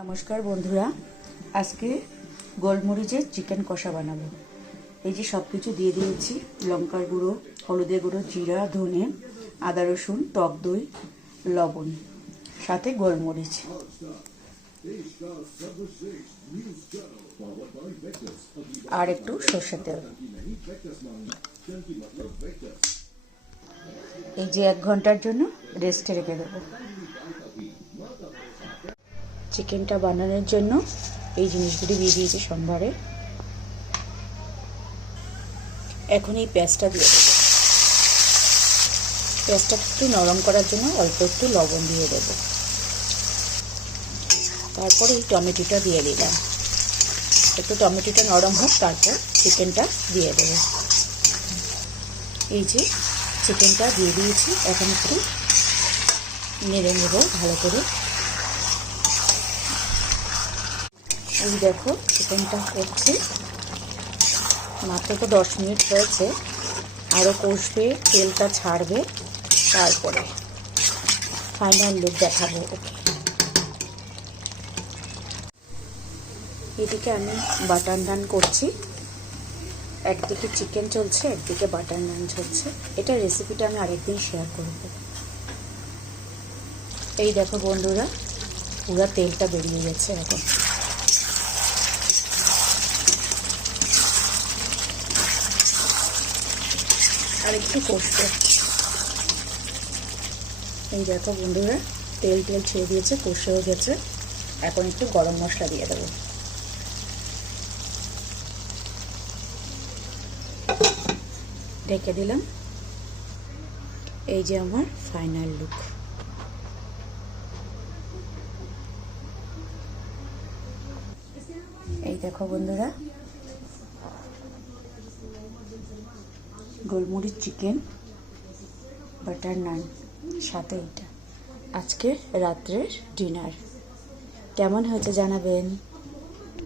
नमस्कार बंधुरा आज के गोलमरिचेर चिकेन कषा बानाबो। এই যে সব কিছু দিয়ে দিয়েছি, লঙ্কার গুঁড়ো, হলুদের গুঁড়ো, জিরা, ধনে, আদা রসুন, টক দই, লবণ, সাথে গোলমরিচ আর একটু সরষের তেল। এই যে 1 ঘন্টার জন্য রেস্টে রেখে দেবো। চিকেনটা বানানোর জন্য এই জিনিসগুলি দিয়ে দিয়েছি সম্ভারে। এখন এই পেঁয়াজটা দিয়ে দেবো। পেঁয়াজটা একটু নরম করার জন্য অল্প একটু লবণ দিয়ে দেব। তারপরে এই টমেটোটা দিয়ে দিলাম। একটু টমেটোটা নরম হোক, তারপর চিকেনটা দিয়ে দেব। এই যে চিকেনটা দিয়ে দিয়েছি, এখন একটু নেড়ে নেব ভালো করে। এই দেখো চিকেনটা করছি, মাত্র তো 10 মিনিট হয়েছে, আরও কষবে, তেলটা ছাড়বে, তারপরে ফাইনাল লুক দেখাবো ওকে। এদিকে আমি বাটার নান করছি, একদিকে চিকেন চলছে, একদিকে বাটার নান চলছে। এটা রেসিপিটা আমি আরেকদিন শেয়ার করব। এই দেখো বন্ধুরা, পুরো তেলটা বেরিয়ে গেছে এখন। আর একটু কষবে। এই দেখো বন্ধুরা, তেল ছেড়ে দিয়েছে, কষে হয়ে গেছে। এখন একটু গরম মশলা দিয়ে দেবো। ঢেকে দিলাম। এই যে আমার ফাইনাল লুক। এই দেখো বন্ধুরা, গোলমরিচ চিকেন, বাটার নান, সাথে এটা আজকে রাত্রের ডিনার। কেমন হয়েছে জানাবেন।